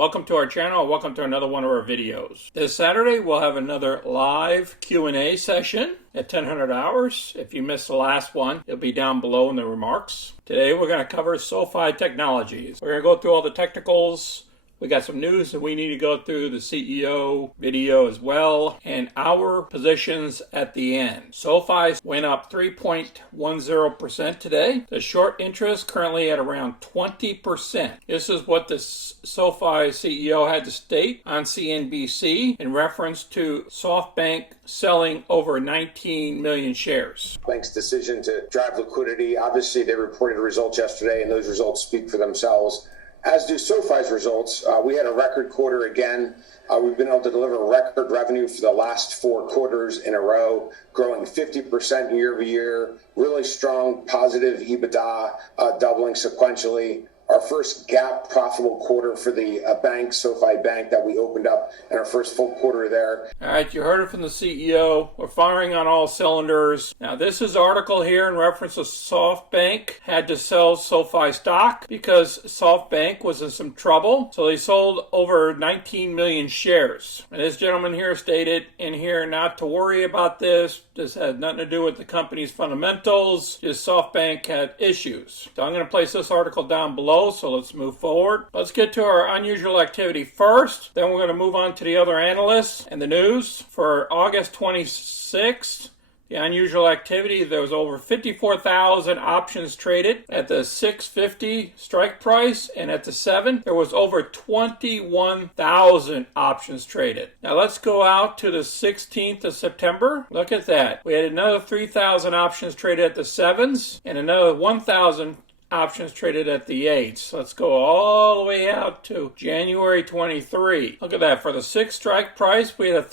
Welcome to our channel. Welcome to another one of our videos. This Saturday we'll have another live Q&A session at 1000 hours. If you missed the last one, it'll be down below in the remarks. Today we're going to cover SOFI Technologies. We're going to go through all the technicals. We got some news that we need to go through, the CEO video as well, and our positions at the end. SOFI went up 3.10% today. The short interest currently at around 20%. This is what the SOFI CEO had to state on CNBC in reference to SoftBank selling over 19 million shares. Bank's decision to drive liquidity. Obviously, they reported results yesterday, and those results speak for themselves. As do SoFi's results. We had a record quarter again. We've been able to deliver record revenue for the last 4 quarters in a row, growing 50% year over year. Really strong positive EBITDA, doubling sequentially. Our first GAAP profitable quarter for the bank, SoFi Bank, that we opened up, and our first full quarter there. All right, you heard it from the CEO. We're firing on all cylinders. Now, this is an article here in reference to SoftBank had to sell SOFI stock because SoftBank was in some trouble. So they sold over 19 million shares. And this gentleman here stated in here not to worry about this. This had nothing to do with the company's fundamentals. Just SoftBank had issues. So I'm going to place this article down below. So let's move forward. Let's get to our unusual activity first. Then we're going to move on to the other analysts and the news. For August 26th, the unusual activity, there was over 54,000 options traded at the 650 strike price, and at the 7, there was over 21,000 options traded. Now let's go out to the 16th of September. Look at that. We had another 3,000 options traded at the 7s and another 1,000 options traded at the 8s. Let's go all the way out to January 23. Look at that. For the 6 strike price, we had a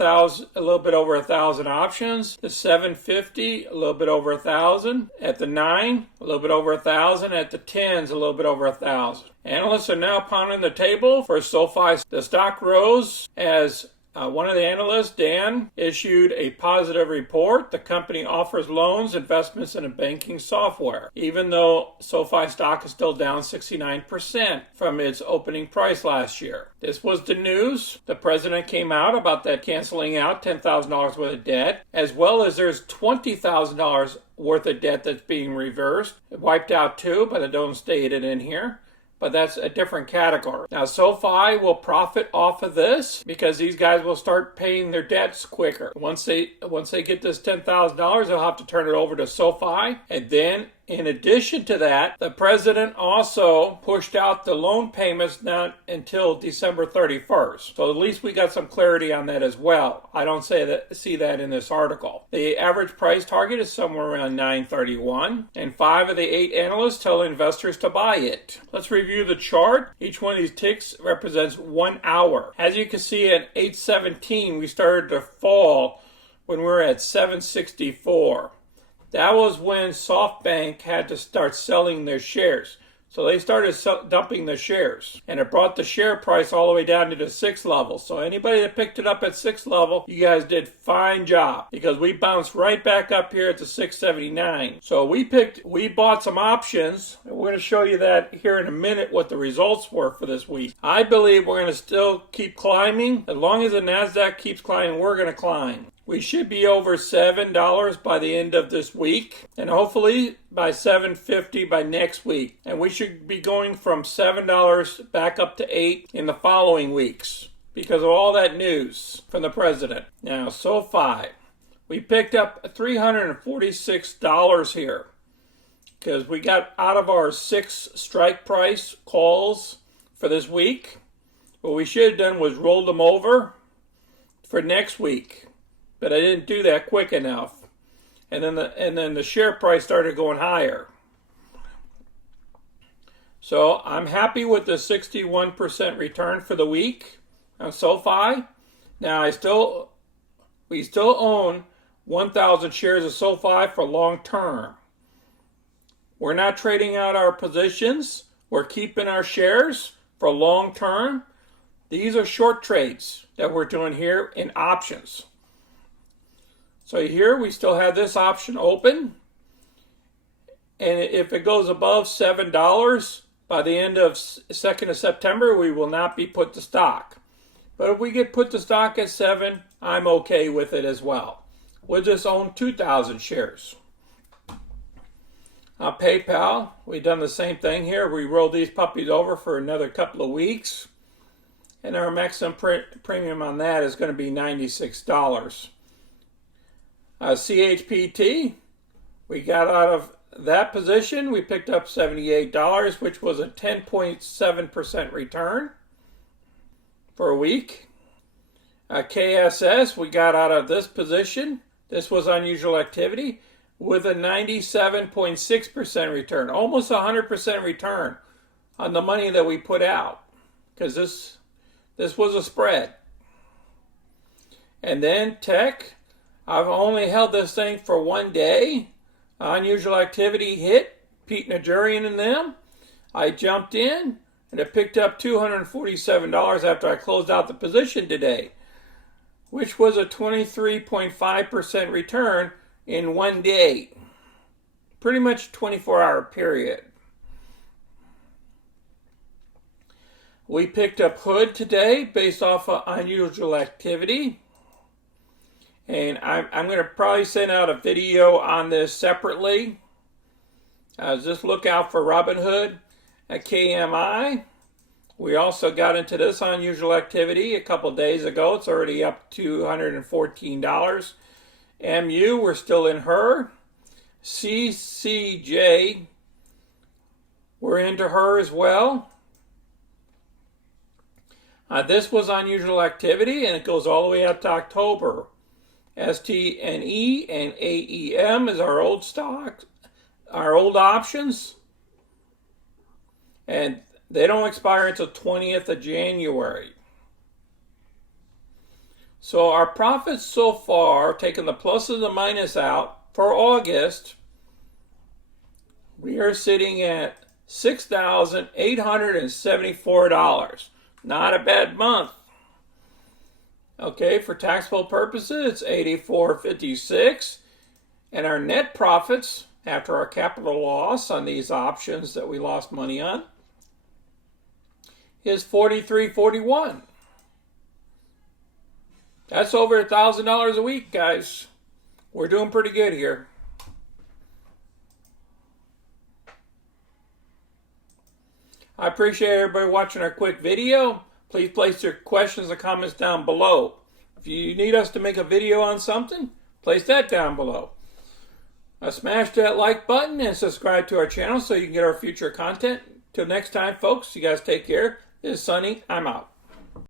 little bit over 1,000 options. The 750, a little bit over 1,000. At the 9, a little bit over 1,000. At the 10s, a little bit over 1,000. Analysts are now pounding the table for SoFi. The stock rose as one of the analysts, Dan, issued a positive report. The company offers loans, investments, and banking software, even though SOFI stock is still down 69% from its opening price last year. This was the news. The president came out about that canceling out $10,000 worth of debt, as well as there's $20,000 worth of debt that's being reversed. It wiped out too, but I don't state it in here. But that's a different category. Now, SoFi will profit off of this because these guys will start paying their debts quicker. Once they get this $10,000, they'll have to turn it over to SoFi. And then, in addition to that, the president also pushed out the loan payments not until December 31st. So at least we got some clarity on that as well. I don't see that in this article. The average price target is somewhere around $9.31, and 5 of the 8 analysts tell investors to buy it. Let's review the chart. Each one of these ticks represents 1 hour. As you can see at 8:17, we started to fall when we were at 764. That was when SoftBank had to start selling their shares. So they started dumping the shares. And it brought the share price all the way down to the 6th level. So anybody that picked it up at 6th level, you guys did fine job. Because we bounced right back up here at the 679. So we bought some options. And we're going to show you that here in a minute what the results were for this week. I believe we're going to still keep climbing. As long as the NASDAQ keeps climbing, we're going to climb. We should be over $7 by the end of this week, and hopefully by $7.50 by next week. And we should be going from $7 back up to $8 in the following weeks because of all that news from the president. Now, SoFi, we picked up $346 here because we got out of our 6 strike price calls for this week. What we should have done was rolled them over for next week. But I didn't do that quick enough. And then the share price started going higher. So I'm happy with the 61% return for the week on SoFi. Now we still own 1,000 shares of SoFi for long term. We're not trading out our positions. We're keeping our shares for long term. These are short trades that we're doing here in options. So here we still have this option open. And if it goes above $7, by the end of 2nd of September, we will not be put to stock. But if we get put to stock at 7, I'm okay with it as well. We'll just own 2,000 shares. PayPal, we've done the same thing here. We rolled these puppies over for another couple of weeks. And our maximum premium on that is going to be $96. CHPT, we got out of that position. We picked up $78, which was a 10.7% return for a week. KSS, we got out of this position. This was unusual activity with a 97.6% return, almost 100% return on the money that we put out, because this was a spread. And then Tech, I've only held this thing for 1 day. Unusual activity hit, Pete Najarian and them. I jumped in and it picked up $247 after I closed out the position today, which was a 23.5% return in 1 day. Pretty much 24-hour period. We picked up Hood today based off of unusual activity. And I'm going to probably send out a video on this separately. Just look out for Robinhood at KMI. We also got into this unusual activity a couple days ago. It's already up to $114. MU, we're still in her. CCJ, we're into her as well. This was unusual activity, and it goes all the way up to October. STNE and AEM is our old stock, our old options, and they don't expire until 20th of January. So our profits so far, taking the plus and the minus out for August, we are sitting at $6,874. Not a bad month. Okay, for taxable purposes, it's $84.56. And our net profits, after our capital loss on these options that we lost money on, is $43.41. That's over $1,000 a week, guys. We're doing pretty good here. I appreciate everybody watching our quick video. Please place your questions and comments down below. If you need us to make a video on something, place that down below. Smash that like button and subscribe to our channel so you can get our future content. Till next time, folks, you guys take care. This is Sonny. I'm out.